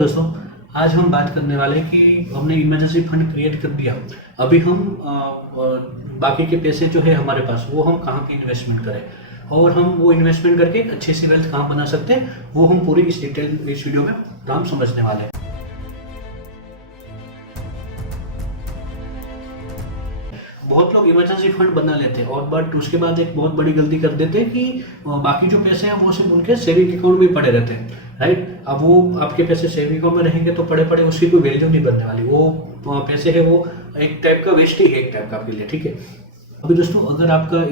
दोस्तों, आज हम बात करने वाले हैं कि हमने इमरजेंसी फंड क्रिएट कर दिया। अभी हम बाकी के पैसे जो है हमारे पास वो हम कहाँ की इन्वेस्टमेंट करें और हम वो इन्वेस्टमेंट करके एक अच्छी सी वेल्थ कहाँ बना सकते हैं, वो हम पूरी इस वीडियो में हम समझने वाले हैं। बहुत लोग इमरजेंसी फंड बना लेते हैं और बट उसके बाद एक बहुत बड़ी गलती कर देते हैं कि बाकी जो पैसे हैं वो सिर्फ उनके सेविंग अकाउंट में पड़े रहते हैं, राइट। अब वो आपके पैसे सेविंग अकाउंट में रहेंगे तो पड़े पड़े उसकी कोई वैल्यू नहीं बनने वाली। वो पैसे है वो एक टाइप का वेस्ट ही है, एक टाइप का आपके लिए, ठीक है। अभी दोस्तों, अगर आपका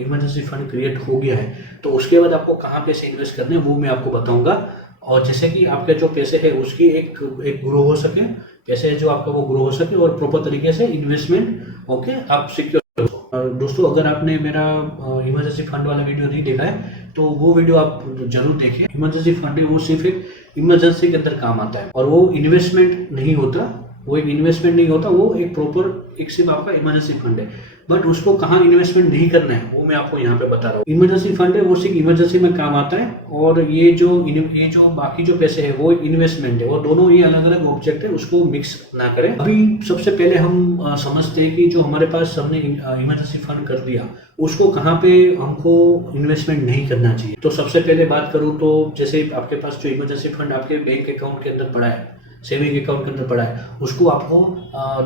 इमरजेंसी फंड क्रिएट हो गया है तो उसके बाद आपको कहाँ पैसे इन्वेस्ट करने हैं वो मैं आपको बताऊंगा। और जैसे कि आपके जो पैसे है उसकी एक ग्रो हो सके, पैसे जो आपका वो ग्रो हो सके और प्रॉपर तरीके से इन्वेस्टमेंट ओके आप सिक्योर। दोस्तों, अगर आपने मेरा इमरजेंसी फंड वाला वीडियो नहीं देखा है तो वो वीडियो आप जरूर देखिए। इमरजेंसी फंड है वो सिर्फ एक इमरजेंसी के अंदर काम आता है और वो इन्वेस्टमेंट नहीं होता, वो एक इन्वेस्टमेंट नहीं होता, वो एक प्रॉपर एक सिर्फ आपका इमरजेंसी फंड है। बट उसको कहाँ इन्वेस्टमेंट नहीं करना है वो मैं आपको यहाँ पे बता रहा हूँ। इमरजेंसी फंड है वो सिर्फ इमरजेंसी में काम आता है और ये जो बाकी जो पैसे है वो इन्वेस्टमेंट है, और दोनों ये अलग अलग ऑब्जेक्ट है, उसको मिक्स ना करें। अभी सबसे पहले हम समझते हैं कि जो हमारे पास हमने इमरजेंसी फंड कर दिया उसको कहाँ पे हमको इन्वेस्टमेंट नहीं करना चाहिए। तो सबसे पहले बात करूँ तो जैसे आपके पास जो इमरजेंसी फंड आपके बैंक अकाउंट के अंदर पड़ा है, सेविंग अकाउंट के अंदर पड़ा है, उसको आपको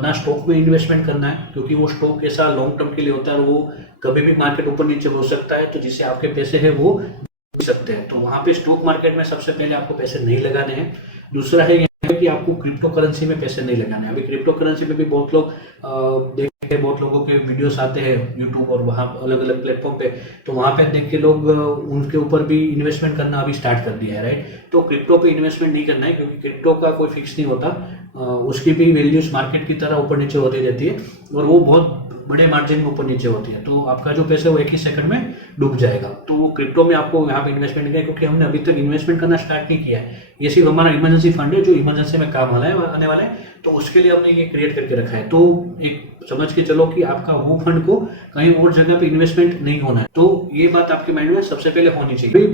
ना स्टॉक में इन्वेस्टमेंट करना है क्योंकि वो स्टॉक ऐसा लॉन्ग टर्म के लिए होता है और वो कभी भी मार्केट ऊपर नीचे हो सकता है, तो जिससे आपके पैसे हैं वो गिर सकते हैं। तो वहाँ पे स्टॉक मार्केट में सबसे पहले आपको पैसे नहीं लगाने हैं। दूसरा है कि आपको क्रिप्टो करेंसी में पैसे नहीं लगाने हैं। अभी क्रिप्टो करेंसी में भी बहुत लोग देखते हैं, बहुत लोगों के वीडियोस आते हैं यूट्यूब और वहाँ अलग अलग प्लेटफॉर्म पे, तो वहाँ पे देख के लोग उनके ऊपर भी इन्वेस्टमेंट करना अभी स्टार्ट कर दिया है, राइट। तो क्रिप्टो पे इन्वेस्टमेंट नहीं करना है क्योंकि क्रिप्टो का कोई फिक्स नहीं होता, उसकी भी वैल्यूज मार्केट की तरह ऊपर नीचे होती रहती है और वो बहुत बड़े मार्जिन में ऊपर नीचे होती है, तो आपका जो पैसा है वो एक ही सेकंड में डूब जाएगा। तो वो क्रिप्टो में आपको यहाँ पे इन्वेस्टमेंट नहीं किया क्योंकि हमने अभी तक इन्वेस्टमेंट करना स्टार्ट नहीं किया है। ये सिर्फ हमारा इमरजेंसी फंड है जो इमरजेंसी में काम आने वाला है, तो उसके लिए हमने ये क्रिएट करके रखा है। तो एक समझ के चलो कि आपका वो फंड को कहीं और जगह पे इन्वेस्टमेंट नहीं होना है, तो ये बात आपके माइंड में सबसे पहले होनी चाहिए।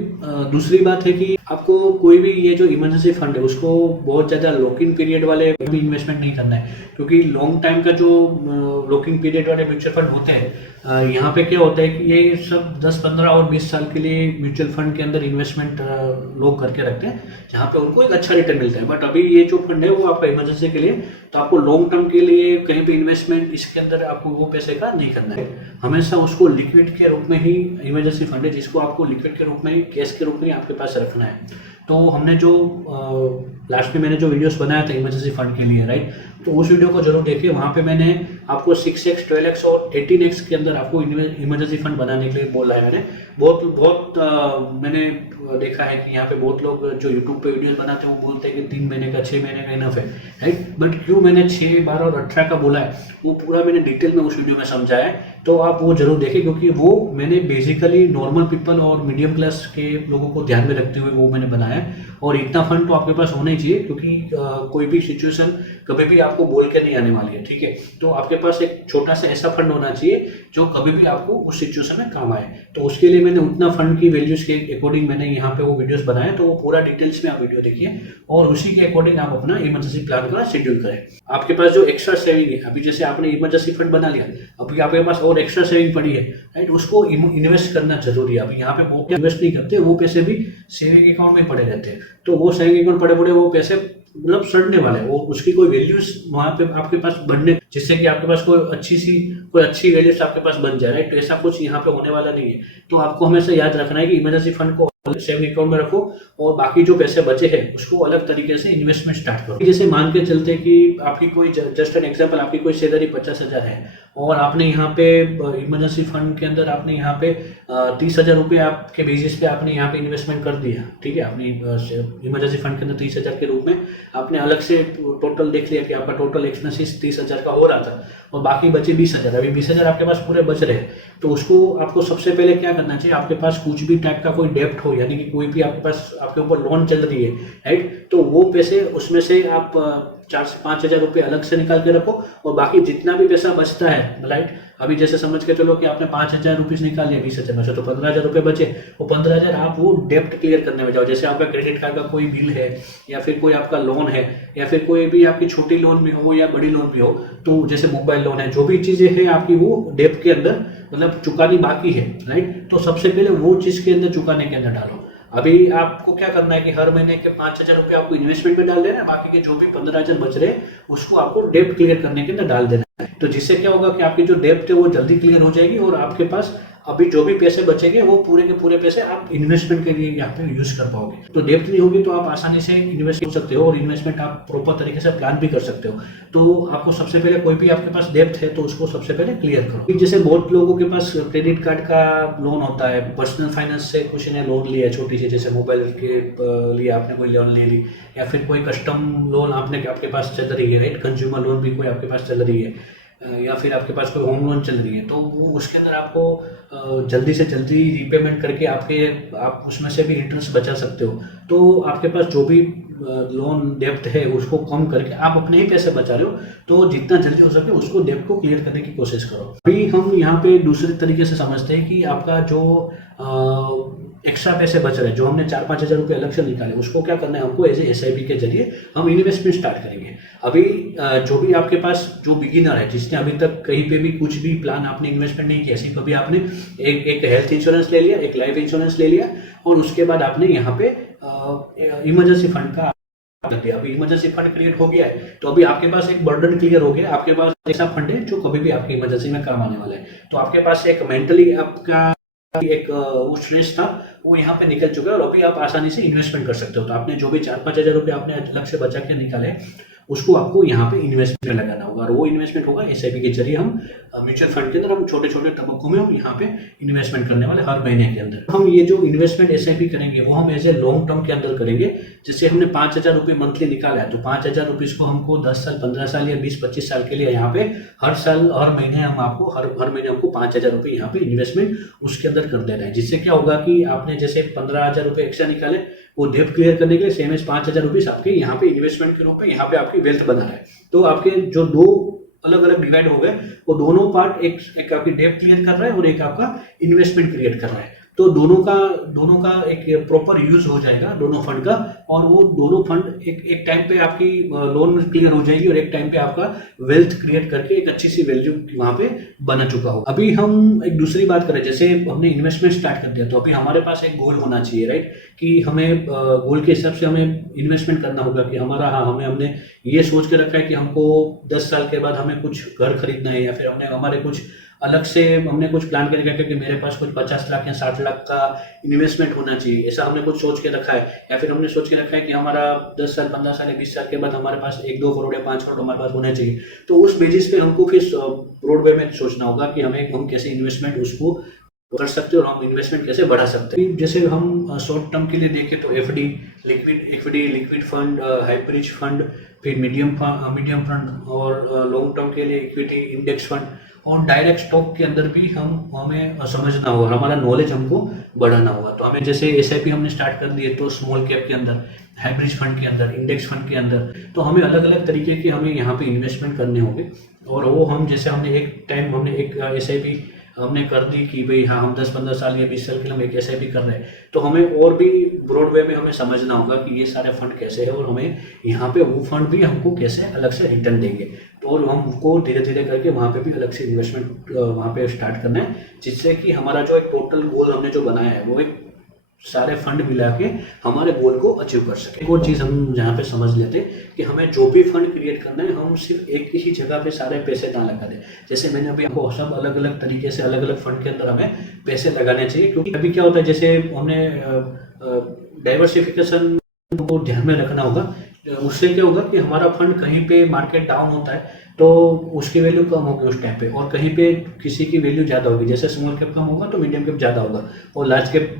दूसरी बात है कि आपको कोई भी ये जो इमरजेंसी फंड है उसको बहुत ज्यादा लॉकिंग पीरियड वाले भी इन्वेस्टमेंट नहीं करना है क्योंकि लॉन्ग टाइम का जो लॉकिंग पीरियड वाले म्यूचुअल फंड होते हैं, यहाँ पे क्या होता है कि ये सब 10, 15 और 20 साल के लिए म्यूचुअल फंड के अंदर इन्वेस्टमेंट लोग करके रखते हैं जहाँ पे उनको एक अच्छा रिटर्न मिलता है। बट अभी ये जो फंड है वो आपका इमरजेंसी के लिए, तो आपको लॉन्ग टर्म के लिए कहीं भी इन्वेस्टमेंट इसके अंदर आपको वो पैसे का नहीं करना है। हमेशा उसको लिक्विड के रूप में ही, इमरजेंसी फंड है जिसको आपको लिक्विड के रूप में, कैश के रूप में आपके पास रखना है। तो हमने जो लास्ट में मैंने जो वीडियोस बनाया था इमरजेंसी फंड के लिए, राइट, तो उस वीडियो को जरूर देखिए। वहाँ पे मैंने आपको 6x, 12x और 18x के अंदर आपको इमरजेंसी फंड बनाने के लिए बोला है। मैंने बहुत मैंने देखा है कि यहाँ पे बहुत लोग जो यूट्यूब पे वीडियोस बनाते हैं वो बोलते हैं कि 3 महीने का, 6 महीने का इनफ है, राइट। बट क्यों मैंने 6, 12 और 18 का बोला है वो पूरा मैंने डिटेल में उस वीडियो में समझाया है, तो आप वो जरूर देखें क्योंकि वो मैंने बेसिकली नॉर्मल पीपल और मीडियम क्लास के लोगों को ध्यान में रखते हुए वो मैंने बनाया है। और इतना फंड तो आपके पास होना ही चाहिए क्योंकि कोई भी सिचुएशन कभी भी आपको बोल के नहीं आने वाली है, ठीक है। तो आपके पास एक छोटा सा ऐसा फंड होना चाहिए जो कभी भी आपको उस सिचुएशन में काम आए। तो उसके लिए मैंने उतना फंड की वैल्यूज के अकॉर्डिंग मैंने यहाँ पे वो वीडियोस बनाए, तो वो पूरा डिटेल्स में आप वीडियो देखिए और उसी के अकॉर्डिंग आप अपना इमरजेंसी प्लान का शेड्यूल करें। आपके पास जो एक्स्ट्रा सेविंग है, अभी जैसे आपने इमरजेंसी फंड बना लिया, अभी आपके पास और एक्स्ट्रा सेविंग पड़ी है, राइट, उसको इन्वेस्ट करना जरूरी है। अभी यहाँ पे वो इन्वेस्ट नहीं करते, वो पैसे भी सेविंग अकाउंट में पड़े रहते हैं, तो वो सेविंग अकाउंट पड़े वो पैसे मतलब सड़ने वाले, वो उसकी कोई वैल्यूज वहां पे आपके पास बनने, जिससे कि आपके पास कोई अच्छी वैल्यूज आपके पास बन जाए, राइट। तो ऐसा कुछ यहाँ पे होने वाला नहीं है। तो आपको हमेशा याद रखना है कि इमरजेंसी फंड को सेविंग अकाउंट में रखो और बाकी जो पैसे बचे हैं उसको अलग तरीके से इन्वेस्टमेंट स्टार्ट करो। जैसे मान के चलते कि आपकी कोई, जस्ट एन एग्जांपल, आपकी कोई सैलरी 50,000 है और आपने यहाँ पे इमरजेंसी फंड के अंदर आपने यहाँ पे 30,000 रुपये आपके बेसिस पे आपने यहाँ पे इन्वेस्टमेंट कर दिया, ठीक है। अपनी इमरजेंसी फंड के अंदर 30,000 के रूप में आपने अलग से टोटल देख लिया कि आपका टोटल एक्सपेंसिस 30,000 का हो रहा था और बाकी बचे 20,000। अभी 20,000 आपके पास पूरे बच रहे हैं, तो उसको आपको सबसे पहले क्या करना चाहिए, आपके पास कुछ भी टाइप का कोई डेप्ट हो, यानी कि कोई भी आपके पास आपके ऊपर लोन चल रही है, राइट, तो वो पैसे उसमें से आप 4 से 5 हजार रुपये अलग से निकाल के रखो और बाकी जितना भी पैसा बचता है, राइट, अभी जैसे समझ के चलो कि आपने 5,000 रुपीज़ निकाल लिया 20,000 में से, तो 15,000 रुपये बचे। वो 15,000 आप वो डेप्ट क्लियर करने में जाओ। जैसे आपका क्रेडिट कार्ड का कोई बिल है, या फिर कोई आपका लोन है, या फिर कोई भी आपकी छोटी लोन भी हो या बड़ी लोन भी हो, तो जैसे मोबाइल लोन है, जो भी चीज़ें हैं आपकी वो डेप्ट के अंदर मतलब चुकानी बाकी है, राइट। तो सबसे पहले वो चीज़ के अंदर चुकाने के अंदर डालो। अभी आपको क्या करना है कि हर महीने के 5,000 रुपये आपको इन्वेस्टमेंट में डाल देना है, बाकी के जो भी 15,000 बच रहे उसको आपको डेप्ट क्लियर करने के अंदर डाल देना है। तो जिससे क्या होगा कि आपकी जो डेप्ट है वो जल्दी क्लियर हो जाएगी, और आपके पास अभी जो भी पैसे बचेंगे वो पूरे के पूरे पैसे आप इन्वेस्टमेंट के लिए यहाँ पे यूज कर पाओगे। तो डेप्ट नहीं होगी तो आप आसानी से इन्वेस्ट कर सकते हो, और इन्वेस्टमेंट आप प्रॉपर तरीके से प्लान भी कर सकते हो। तो आपको सबसे पहले कोई भी आपके पास डेप्ट है तो उसको सबसे पहले क्लियर करो। जैसे बहुत लोगों के पास क्रेडिट कार्ड का लोन होता है, पर्सनल फाइनेंस से कुछ ने लोन लिया है छोटी सी, जैसे मोबाइल के लिए आपने कोई लोन ले ली, या फिर कोई कस्टम लोन आपके पास चल रही है, राइट। कंज्यूमर लोन भी कोई आपके पास चल रही है, या फिर आपके पास कोई होम लोन चल रही है, तो वो उसके अंदर आपको जल्दी से जल्दी रीपेमेंट करके आप उसमें से भी इंटरेस्ट बचा सकते हो। तो आपके पास जो भी लोन डेप्ट है उसको कम करके आप अपने ही पैसे बचा रहे हो, तो जितना जल्दी हो सके उसको डेप्ट को क्लियर करने की कोशिश करो। अभी हम यहाँ पे दूसरे तरीके से समझते हैं कि आपका जो एक्स्ट्रा पैसे बच रहे हैं, जो हमने 4-5 हज़ार रुपये अलग से निकाले, उसको क्या करना है हमको एज ए SIP के जरिए हम इन्वेस्टमेंट स्टार्ट करेंगे। अभी जो भी आपके पास जो बिगिनर है, जिसने अभी तक कहीं पे भी कुछ भी प्लान आपने इन्वेस्टमेंट नहीं किया, सिर्फ अभी आपने एक हेल्थ इंश्योरेंस ले लिया, एक लाइफ इंश्योरेंस ले लिया, और उसके बाद आपने यहाँ पे इमरजेंसी फंड का कर दिया। अभी इमरजेंसी फंड क्रिएट हो गया है, तो अभी आपके पास एक बर्डन क्लियर हो गया, आपके पास ऐसा फंड है जो कभी भी आपकी इमरजेंसी में काम आने वाला है। तो आपके पास एक मेंटली आपका एक वो स्ट्रेस था वो यहाँ पे निकल चुका है, और अभी आप आसानी से इन्वेस्टमेंट कर सकते हो। तो आपने जो भी 4-5 हज़ार रुपये आपने अलग से बचा के निकाले, उसको आपको यहाँ पे इन्वेस्टमेंट में लगाना होगा, और वो इन्वेस्टमेंट होगा SIP के जरिए। हम म्यूचुअल फंड के अंदर हम छोटे छोटे तबकों में हम यहाँ पे इन्वेस्टमेंट करने वाले हर महीने के अंदर। हम ये जो इन्वेस्टमेंट SIP करेंगे वो हम एज ए लॉन्ग टर्म के अंदर करेंगे। जैसे हमने 5,000 रुपये मंथली निकाला है, तो 5,000 रुपीज़ को हमको 10 साल 15 साल या 20-25 साल के लिए यहाँ पे हर साल हर महीने हम आपको हर महीने हमको 5,000 रुपये यहाँ पे इन्वेस्टमेंट उसके अंदर कर देना है। जिससे क्या होगा कि आपने जैसे 15,000 रुपये एक्स्ट्रा निकाले, वो डेप्ट क्लियर करने के लिए सेम एज 5,000 रुपीज़ आपके यहाँ पे इन्वेस्टमेंट के रूप में यहाँ पे आपकी वेल्थ बना रहा है। तो आपके जो दो अलग अलग डिवाइड हो गए, वो दोनों पार्ट एक आपकी डेप्ट क्लियर कर रहा है और एक आपका इन्वेस्टमेंट क्रिएट कर रहा है। तो दोनों का एक प्रॉपर यूज हो जाएगा दोनों फंड का, और वो दोनों फंड एक टाइम पे आपकी लोन क्लियर हो जाएगी, और एक टाइम पे आपका वेल्थ क्रिएट करके एक अच्छी सी वैल्यू वहां पे बना चुका हो। अभी हम एक दूसरी बात करें, जैसे हमने इन्वेस्टमेंट स्टार्ट कर दिया, तो अभी हमारे पास एक गोल होना चाहिए, राइट, कि हमें गोल के हिसाब से हमें इन्वेस्टमेंट करना होगा कि हमने ये सोच के रखा है कि हमको 10 साल के बाद हमें कुछ घर खरीदना है, या फिर हमारे कुछ अलग से हमने कुछ प्लान करके रखा है कि मेरे पास कुछ 50 लाख या 60 लाख का इन्वेस्टमेंट होना चाहिए, ऐसा हमने कुछ सोच के रखा है। या फिर हमने सोच के रखा है कि हमारा 10 साल 15 साल या 20 साल के बाद हमारे पास 1-2 करोड़ या 5 करोड़ हमारे पास होने चाहिए। तो उस बेसिस पे हमको फिर ब्रॉड वे में सोचना होगा कि हम कैसे इन्वेस्टमेंट उसको कर सकते हैं, और हम इन्वेस्टमेंट कैसे बढ़ा सकते हैं। जैसे हम शॉर्ट टर्म के लिए देखें तो FD, liquid fund, hybrid fund, फिर मीडियम फंड, और लॉन्ग टर्म के लिए इक्विटी इंडेक्स फंड, और डायरेक्ट स्टॉक के अंदर भी हमें समझना होगा, हमारा नॉलेज हमको बढ़ाना होगा। तो हमें जैसे SIP हमने स्टार्ट कर दिए, तो स्मॉल कैप के अंदर, हाइब्रिड फंड के अंदर, इंडेक्स फंड के अंदर, तो हमें अलग अलग तरीके के हमें यहाँ पे इन्वेस्टमेंट करने होंगे। और वो हमने एक SIP हमने कर दी कि भाई हाँ, हम 10-15 साल या 20 साल के लिए हम एक SIP कर रहे हैं, तो हमें और भी ब्रॉड वे में हमें समझना होगा कि ये सारे फंड कैसे है, और हमें यहाँ पे वो फंड भी हमको कैसे अलग से रिटर्न देंगे। तो और हमको धीरे धीरे करके वहाँ पे भी अलग से इन्वेस्टमेंट वहाँ पे स्टार्ट करना है, जिससे कि हमारा जो एक टोटल गोल हमने जो बनाया है वो एक सारे फंड मिला के हमारे गोल को अचीव कर सके। एक और चीज़ हम यहाँ पे समझ लेते हैं कि हमें जो भी फंड क्रिएट करना है, हम सिर्फ एक ही जगह पे सारे पैसे ना लगा दें। जैसे मैंने अभी आपको सब अलग अलग तरीके से अलग अलग फंड के अंदर हमें पैसे लगाने चाहिए, क्योंकि अभी क्या होता है, जैसे हमने डाइवर्सिफिकेशन को ध्यान में रखना होगा। उससे क्या होगा कि हमारा फंड कहीं पे मार्केट डाउन होता है तो उसकी वैल्यू कम होगी उस टाइम पे, और कहीं पे किसी की वैल्यू ज़्यादा होगी। जैसे स्मॉल कैप कम होगा तो मीडियम कैप ज़्यादा होगा, और लार्ज कैप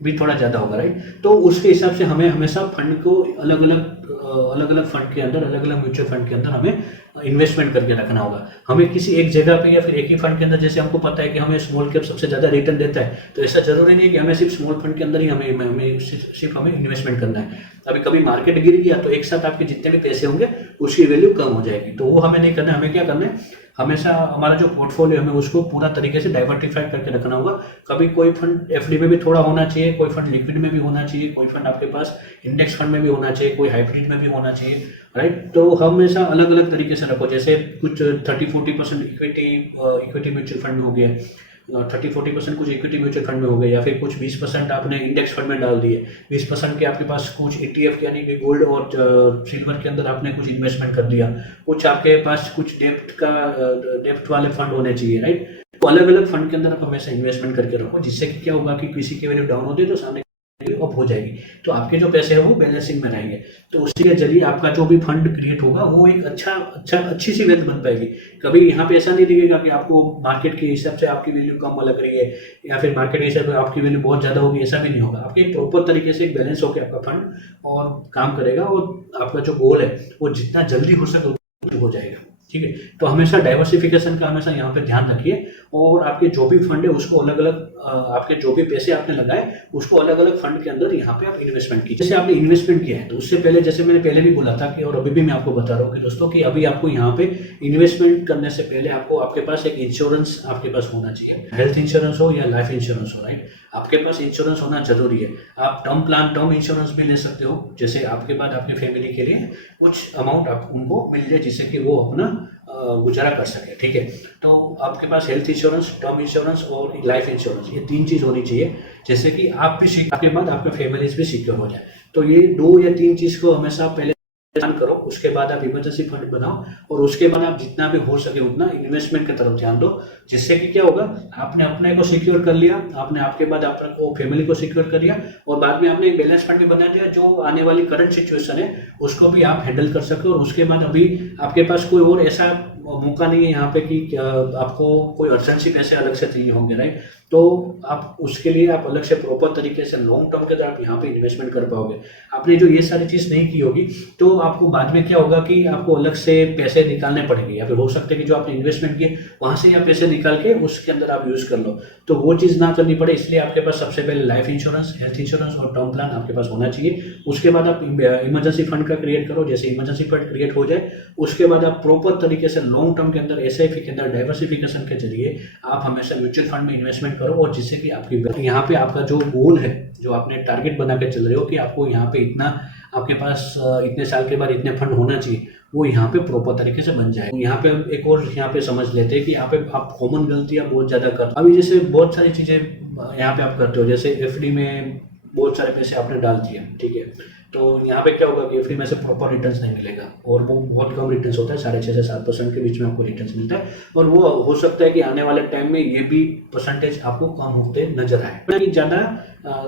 भी थोड़ा ज़्यादा होगा, राइट। तो उसके हिसाब से हमें हमेशा फंड को अलग अलग फंड के अंदर, अलग अलग म्यूचुअल फंड के अंदर हमें इन्वेस्टमेंट करके रखना होगा। हमें किसी एक जगह पे या फिर एक ही फंड के अंदर, जैसे हमको पता है कि हमें स्मॉल कैप सबसे ज़्यादा रिटर्न देता है, तो ऐसा जरूरी नहीं है कि हमें सिर्फ स्मॉल फंड के अंदर ही हमें इन्वेस्टमेंट करना है। अभी कभी मार्केट गिर गया तो एक साथ आपके जितने भी पैसे होंगे उसकी वैल्यू कम हो जाएगी, तो वो हमें नहीं करना है। हमें क्या करना है, हमेशा हमारा जो पोर्टफोलियो हमें उसको पूरा तरीके से डाइवर्सिफाइड करके रखना होगा। कभी कोई फंड एफडी में भी थोड़ा होना चाहिए, कोई फंड लिक्विड में भी होना चाहिए, कोई फंड आपके पास इंडेक्स फंड में भी होना चाहिए, कोई हाइब्रिड में भी होना चाहिए, राइट। तो हमेशा अलग अलग तरीके से रखो। जैसे कुछ 30-40% इक्विटी म्यूचुअल फंड हो गया, 30-40% कुछ इक्विटी म्यूचुअल फंड में हो गए, या फिर कुछ 20% आपने इंडेक्स फंड में डाल दिए, 20% के आपके पास कुछ ETF यानी कि गोल्ड और सिल्वर के अंदर आपने कुछ इन्वेस्टमेंट कर दिया, कुछ आपके पास कुछ डेप्ट वाले फंड होने चाहिए, राइट। तो अलग अलग फंड के अंदर आप हमेशा इन्वेस्टमेंट करके रखो, जिससे कि क्या होगा कि किसी की वैल्यू डाउन होती है तो सामने अप हो जाएगी, तो आपके जो पैसे हैं वो बैलेंसिंग में रहेंगे। तो उसी के जरिए आपका जो भी फंड क्रिएट होगा वो एक अच्छी सी वेल्थ बन पाएगी। कभी यहाँ पे ऐसा नहीं दिखेगा कि आपको मार्केट के हिसाब से आपकी वैल्यू कम लग रही है, या फिर मार्केट के हिसाब से आपकी वैल्यू बहुत ज़्यादा होगी, ऐसा भी नहीं होगा। आपके एक प्रॉपर तरीके से एक बैलेंस होकर आपका फंड और काम करेगा, और आपका जो गोल है वो जितना जल्दी हो सके उतना हो जाएगा, ठीक है। तो हमेशा डाइवर्सिफिकेशन का हमेशा यहाँ पे ध्यान रखिए, और आपके जो भी फंड है उसको अलग अलग आपके जो भी पैसे आपने लगाए उसको अलग अलग फंड के अंदर यहाँ पे आप इन्वेस्टमेंट कीजिए। जैसे आपने इन्वेस्टमेंट किया है तो उससे पहले, जैसे मैंने पहले भी बोला था कि, और अभी भी मैं आपको बता रहा हूँ कि दोस्तों, कि अभी आपको यहाँ पे इन्वेस्टमेंट करने से पहले आपको आपके पास एक इंश्योरेंस आपके पास होना चाहिए, हेल्थ इंश्योरेंस हो या लाइफ इंश्योरेंस हो, राइट। आपके पास इंश्योरेंस होना जरूरी है। आप टर्म इंश्योरेंस भी ले सकते हो, जैसे आपके बाद आपकी फैमिली के लिए कुछ अमाउंट आप उनको मिल जाए जिससे कि वो अपना गुजारा कर सके, ठीक है। तो आपके पास हेल्थ इंश्योरेंस, टर्म इंश्योरेंस और लाइफ इंश्योरेंस, ये 3 चीज होनी चाहिए, जैसे कि आप भी आपके बाद आपका फैमिलीज भी सिक्योर हो जाए। तो ये 2 या 3 चीज को हमेशा पहले ध्यान करो, उसके बाद आप इमरजेंसी फंड बनाओ, और उसके बाद आप जितना भी हो सके उतना इन्वेस्टमेंट की तरफ ध्यान दो, जिससे कि क्या होगा, आपने अपने को सिक्योर कर लिया, आपने आपके बाद आपको फैमिली को सिक्योर कर लिया, और बाद में आपने एक बैलेंस फंड भी बना दिया जो आने वाली करंट सिचुएशन है उसको भी आप हैंडल कर सके। और उसके बाद अभी आपके पास कोई और ऐसा मौका नहीं है यहाँ पे कि आपको कोई अर्जेंसी पैसे अलग से चाहिए होंगे, राइट। तो आप उसके लिए आप अलग से प्रॉपर तरीके से लॉन्ग टर्म के अंदर आप यहाँ पे इन्वेस्टमेंट कर पाओगे। आपने जो ये सारी चीज़ नहीं की होगी तो आपको बाद में क्या होगा कि आपको अलग से पैसे निकालने पड़ेंगे, या फिर हो सकता है कि जो आपने इन्वेस्टमेंट किए वहाँ से आप पैसे निकाल के उसके अंदर आप यूज़ कर लो, तो वो चीज़ ना करनी पड़े। इसलिए आपके पास सबसे पहले लाइफ इंश्योरेंस, हेल्थ इंश्योरेंस और टर्म प्लान आपके पास होना चाहिए। उसके बाद आप इमरजेंसी फंड का क्रिएट करो। जैसे इमरजेंसी फंड क्रिएट हो जाए उसके बाद आप प्रॉपर तरीके से लॉन्ग टर्म के अंदर SIP के अंदर डाइवर्सिफिकेशन के जरिए आप हमेशा म्यूचुअल फंड में इन्वेस्टमेंट करो, और जिससे कि आपकी यहाँ पे आपका जो गोल है, जो आपने टारगेट बना के चल रहे हो कि आपको यहाँ पे इतना, आपके पास इतने साल के बाद इतने फंड होना चाहिए, वो यहाँ पे प्रॉपर तरीके से बन जाए। यहाँ पे हम एक और यहाँ पे समझ लेते हैं कि यहाँ पे आप कॉमन गलतियाँ बहुत ज़्यादा करते हो। अभी जैसे बहुत सारी चीज़ें यहाँ पे आप करते हो, जैसे FD में बहुत सारे पैसे आपने डाल दिए, ठीक है, तो यहाँ पे क्या होगा कि FD में से प्रॉपर रिटर्न्स नहीं मिलेगा, और वो बहुत कम रिटर्न्स होता है, 6.5 से 7% के बीच में आपको रिटर्न्स मिलता है, और वो हो सकता है कि आने वाले टाइम में ये भी परसेंटेज आपको कम होते नजर आए। ज़्यादा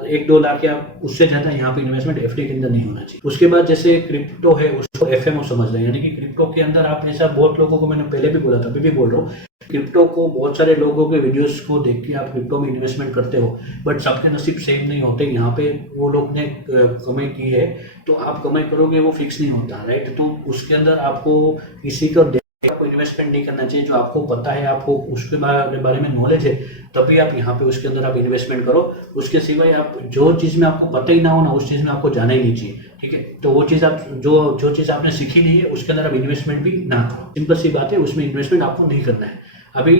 1-2 लाख या उससे ज़्यादा यहाँ पे इन्वेस्टमेंट FD के अंदर नहीं होना चाहिए। उसके बाद जैसे क्रिप्टो है उसको FMO समझ लें, यानी कि क्रिप्टो के अंदर आप जैसा बहुत लोगों को, मैंने पहले भी बोला था, अभी भी बोल रहा हूँ, क्रिप्टो को बहुत सारे लोगों के वीडियोस को देख के आप क्रिप्टो में इन्वेस्टमेंट करते हो, बट सबके नसीब सेम नहीं होते। यहाँ पे वो लोग ने कमाई की है तो आप कमाई करोगे, वो फिक्स नहीं होता, राइट। तो उसके अंदर आपको किसी को इन्वेस्टमेंट नहीं करना चाहिए, जो आपको पता है, आपको उसके बारे में नॉलेज है, तभी आप यहाँ पे उसके अंदर आप इन्वेस्टमेंट करो। उसके सिवाय आप जो चीज़ में आपको पता ही ना हो ना, उस चीज़ में आपको जाना ही नहीं चाहिए, ठीक है। तो वो चीज़ आप जो चीज़ आपने सीखी नहीं है उसके अंदर आप इन्वेस्टमेंट भी ना करो, सिंपल सी बात है, उसमें इन्वेस्टमेंट आपको नहीं करना है। अभी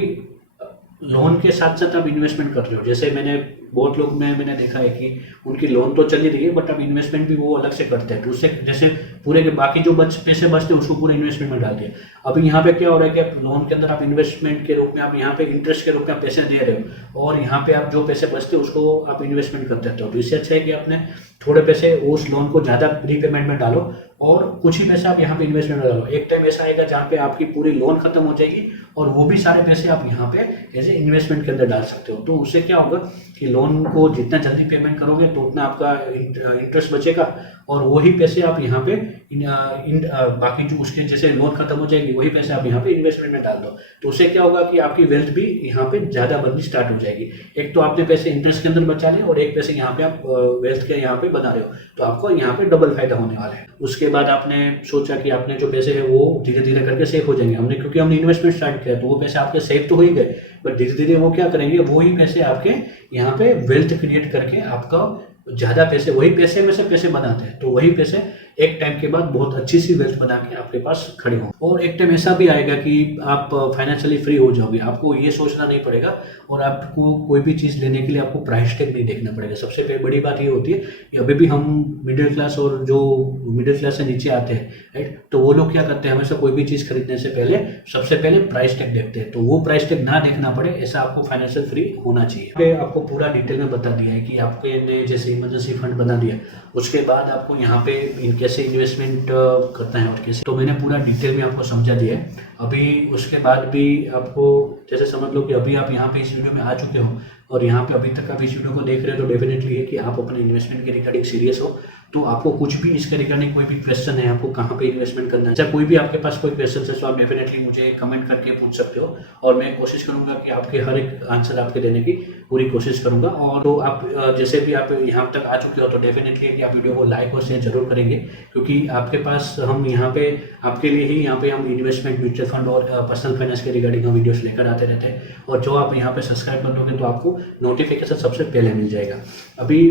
लोन के साथ साथ आप इन्वेस्टमेंट कर रहे हो, जैसे बहुत लोग में मैंने देखा है कि उनकी लोन तो चली रही है बट अब इन्वेस्टमेंट भी वो अलग से करते हैं, तो उससे जैसे पूरे के बाकी जो पैसे बचते हैं उसको पूरे इन्वेस्टमेंट में डाल दिया। अभी यहाँ पे क्या हो रहा है कि आप लोन के अंदर आप इन्वेस्टमेंट के रूप में आप यहाँ पे इंटरेस्ट के रूप में आप पैसे दे रहे हो, और यहाँ पे आप जो पैसे बचते हैं उसको आप इन्वेस्टमेंट कर देते हो। तो इससे अच्छा है कि आपने थोड़े पैसे उस लोन को ज़्यादा रीपेमेंट में डालो और कुछ ही पैसे आप यहाँ पे इन्वेस्टमेंट में डालो। एक टाइम ऐसा आएगा जहाँ पे आपकी पूरी लोन खत्म हो जाएगी और वो भी सारे पैसे आप यहाँ पे ऐसे इन्वेस्टमेंट के अंदर डाल सकते हो। तो उससे क्या होगा कि लोन को जितना जल्दी पेमेंट करोगे तो उतना आपका इंटरेस्ट बचेगा, और वही पैसे आप यहाँ पे बाकी जो उसके जैसे लोन खत्म हो जाएगी वही पैसे आप यहाँ पे इन्वेस्टमेंट में डाल दो। तो उससे क्या होगा कि आपकी वेल्थ भी यहाँ पे ज़्यादा बननी स्टार्ट हो जाएगी। एक तो आपने पैसे इंटरेस्ट के अंदर बचा लिए और एक पैसे यहाँ पे आप वेल्थ के यहाँ पे बना रहे हो, तो आपको यहाँ पे डबल फायदा होने वाला है। उसके बाद आपने सोचा कि आपने जो पैसे है वो धीरे धीरे करके सेव हो जाएंगे, क्योंकि हमने इन्वेस्टमेंट स्टार्ट किया तो वो पैसे आपके सेव तो हो ही गए, बट धीरे धीरे वो क्या करेंगे, वही पैसे आपके यहाँ पे वेल्थ क्रिएट करके आपका ज़्यादा पैसे, वही पैसे में से पैसे बनाते हैं, तो वही पैसे एक टाइम के बाद बहुत अच्छी सी वेल्थ बना के आपके पास खड़ी हो। और एक टाइम ऐसा भी आएगा कि आप फाइनेंशियली फ्री हो जाओगे, आपको ये सोचना नहीं पड़ेगा और आपको कोई भी चीज़ लेने के लिए आपको प्राइस टैग नहीं देखना पड़ेगा। सबसे बड़ी बात ये होती है कि अभी भी हम मिडिल क्लास और जो मिडिल क्लास से नीचे आते हैं, राइट, तो वो लोग क्या करते हैं, हमेशा कोई भी चीज़ खरीदने से पहले सबसे पहले प्राइस टैग देखते हैं। तो वो प्राइस टैग ना देखना पड़े, ऐसा आपको फाइनेंशियल फ्री होना चाहिए। पे आपको पूरा डिटेल में बता दिया है कि आपके ने जैसे इमरजेंसी फंड बना दिया, उसके बाद आपको यहाँ पे कैसे इन्वेस्टमेंट करना है और कैसे, तो मैंने पूरा डिटेल में आपको समझा दिया है। अभी उसके बाद भी आपको जैसे समझ लो कि अभी आप यहाँ पे इस वीडियो में आ चुके हो और यहाँ पे अभी तक आप इस वीडियो को देख रहे हो, तो डेफिनेटली है कि आप अपने इन्वेस्टमेंट के रिगार्डिंग सीरियस हो। तो आपको कुछ भी इसके रिगार्डिंग कोई भी क्वेश्चन है, आपको कहाँ पे इन्वेस्टमेंट करना है, चाहे कोई भी आपके पास कोई क्वेश्चन है, तो आप डेफिनेटली मुझे कमेंट करके पूछ सकते हो और मैं कोशिश करूंगा कि आपके हर एक आंसर आपके देने की पूरी कोशिश करूंगा। और तो आप जैसे भी आप यहाँ तक आ चुके हो तो डेफिनेटली है कि आप वीडियो को लाइक और शेयर जरूर करेंगे, क्योंकि आपके पास हम यहाँ पे आपके लिए ही यहाँ पे हम इन्वेस्टमेंट, म्यूचुअल फंड और पर्सनल फाइनेंस के रिगार्डिंग हम वीडियोस लेकर आते रहते हैं। और जो आप यहाँ पे सब्सक्राइब कर दोगे तो आपको नोटिफिकेशन सबसे पहले मिल जाएगा। अभी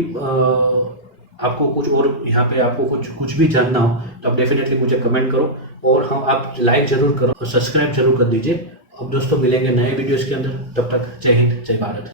आपको कुछ और यहाँ पे आपको कुछ भी जानना हो तो आप डेफिनेटली मुझे कमेंट करो और हम आप लाइक जरूर करो और सब्सक्राइब जरूर कर दीजिए। अब दोस्तों मिलेंगे नए वीडियोस के अंदर, तब तक जय हिंद, जय भारत।